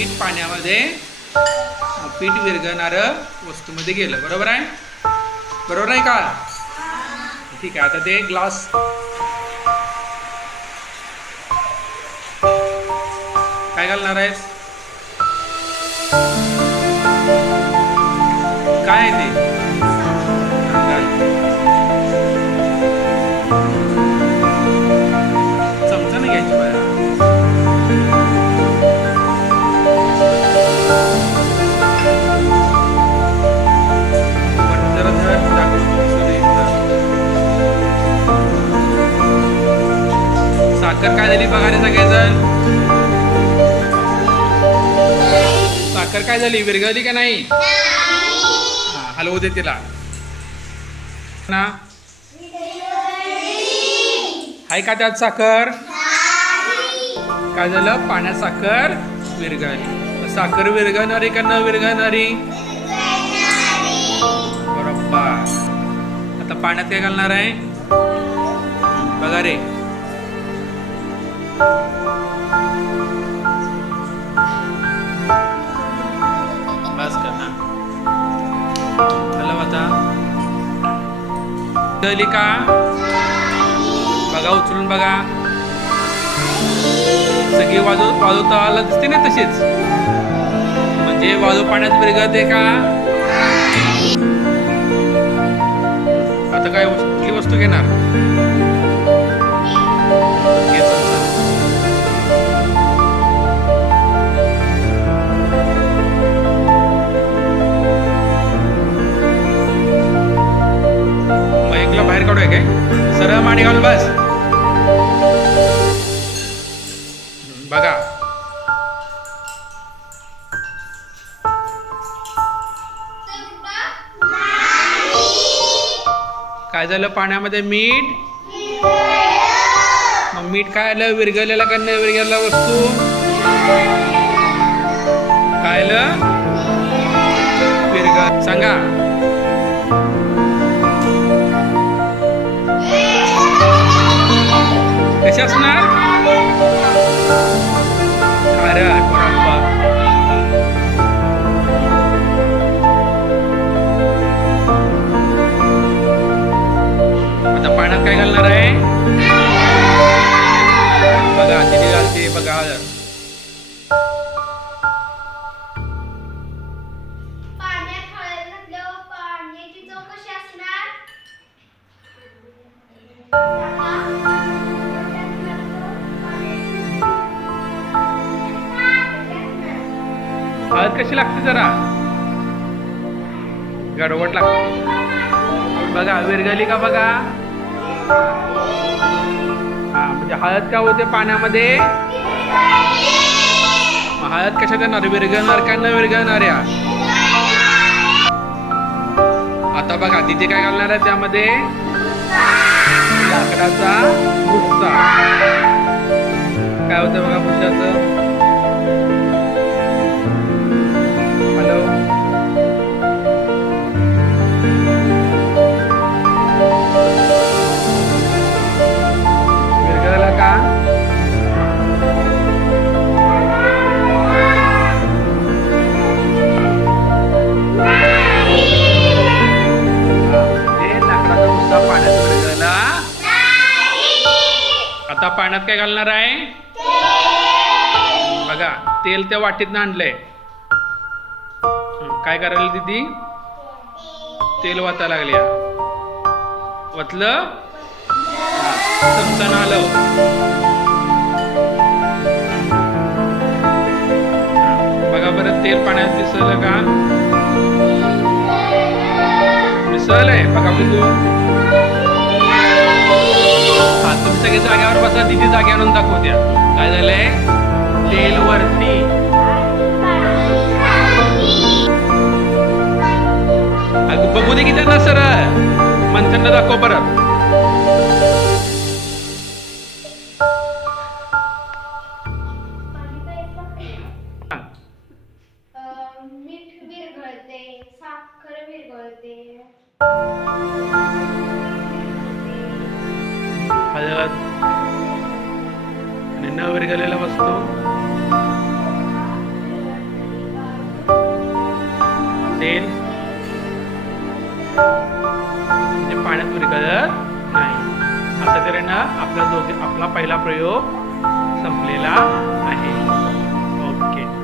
पीठ पाण्यामध्ये पीठ विरघळणारं वस्तूमध्ये गेलं. बरोबर आहे? बरोबर आहे का? ठीक आहे आता ते ग्लास काय घालणार आहेस? काय आहे ते? साखर काय झाली बघा रे सगळेजण. साखर काय झाली? विरघळली का नाही? हा, हलवू दे तिला. ना? आहे का त्यात साखर? काय झालं? पाण्यात साखर विरघळली. साखर विरघळणारी का न विरघळणारी? बरोबर. आता पाण्यात काय घालणार आहे? बघा रे. बस कर हॅलो आता झाली का? बघा उचलून बघा. सगळी वाजव वाजवता आला दिसते ना तशीच. म्हणजे वाजव पाण्यात विरघळते का? आता काय कुठली वस्तू घेणार? काय झालं? पाण्यामध्ये मीठ. मग मीठ काय आलं? विरघळलेला का नाही विरघळलेला वस्तू? काय आलं? विरघळ. सांगा. कशी असणार? कारण हळद कशी लागते जरा? गडवट लागते. बघा विरघळली का बघा? हा म्हणजे हळद का होते पाण्यामध्ये? हळद कशा देणार विरघळणार का न विरघळणाऱ्या आता बघा तिथे काय घालणार आहे त्यामध्ये? लाकडाचा भुस्सा काय होतं बघा भुस्साचं पाण्यात काय घालणार आहे? बघा तेल त्या वाटीत आणलंय. काय करायला दीदी? तेल वाचा लागल्या वतलं? चमचानं हं, बघा बरं तेल पाण्यात मिसळलं का? मिसळलंय बघा बघू. सगळे जाग्यावर बसा तिथे जागी आणून दाखवत्या. काय झालंय? तेल वरती बघू दे की त्यांना सर मंथनला दाखव परत. मीठ विरघळते साखर विरघळते. चिन्हावर गेलेला असतो तेल. म्हणजे पाण्यात विरघळत नाही. असं तऱ्हेनं आपला जो आपला पहिला प्रयोग संपलेला आहे. ओके.